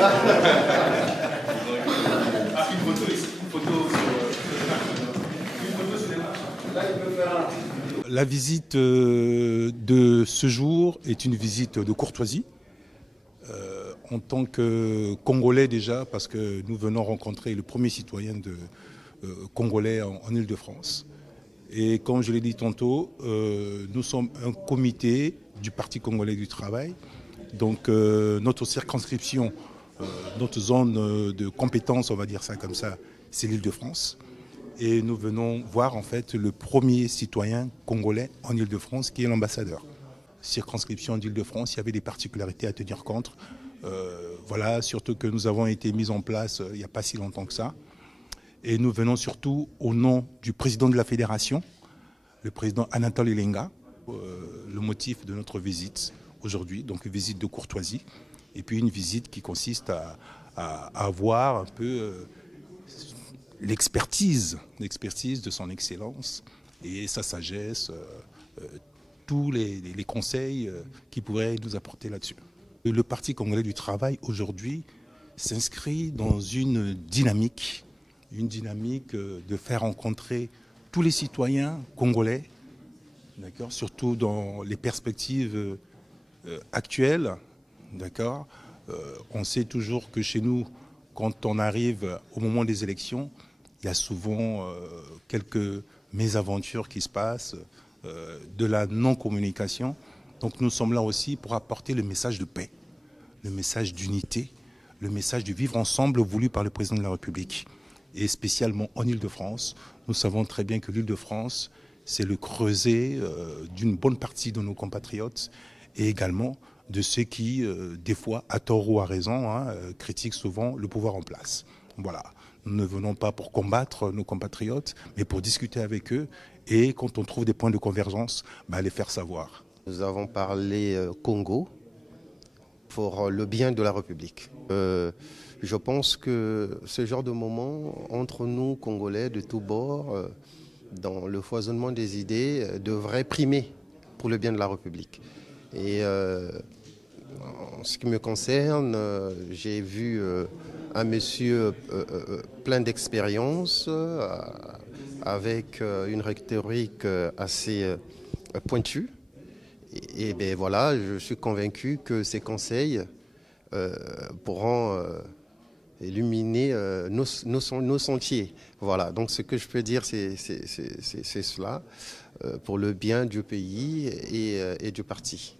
Une photo ici, une photo sur les marches. Là, il peut faire un... La visite de ce jour est une visite de courtoisie. En tant que Congolais déjà, parce que nous venons rencontrer le premier citoyen congolais en Île-de-France. Et comme je l'ai dit tantôt, nous sommes un comité du Parti congolais du travail. Donc notre circonscription, notre zone de compétence, on va dire ça comme ça, c'est l'Île-de-France. Et nous venons voir en fait le premier citoyen congolais en Île-de-France qui est l'ambassadeur. Circonscription d'Île-de-France, il y avait des particularités à tenir compte. Voilà, surtout que nous avons été mis en place il n'y a pas si longtemps que ça. Et nous venons surtout au nom du président de la fédération, le président Anatole Elenga, le motif de notre visite aujourd'hui, donc une visite de courtoisie, et puis une visite qui consiste à voir un peu l'expertise de son excellence et sa sagesse, tous les conseils qu'il pourrait nous apporter là-dessus. Le Parti congolais du travail aujourd'hui s'inscrit dans une dynamique de faire rencontrer tous les citoyens congolais, d'accord, surtout dans les perspectives actuelles, d'accord. On sait toujours que chez nous, quand on arrive au moment des élections, il y a souvent quelques mésaventures qui se passent, de la non-communication. Donc nous sommes là aussi pour apporter le message de paix, le message d'unité, le message du vivre ensemble voulu par le président de la République. Et spécialement en Île-de-France, nous savons très bien que l'Île-de-France, c'est le creuset d'une bonne partie de nos compatriotes et également de ceux qui, des fois, à tort ou à raison, critiquent souvent le pouvoir en place. Voilà. Nous ne venons pas pour combattre nos compatriotes, mais pour discuter avec eux et quand on trouve des points de convergence, les faire savoir. Nous avons parlé Congo pour le bien de la République. Je pense que ce genre de moment, entre nous, Congolais de tous bords, dans le foisonnement des idées, devrait primer pour le bien de la République. Et en ce qui me concerne, j'ai vu un monsieur plein d'expérience, avec une rhétorique assez pointue. Et bien voilà, je suis convaincu que ces conseils pourront illuminer nos sentiers. Voilà, donc ce que je peux dire, c'est cela, pour le bien du pays et du parti.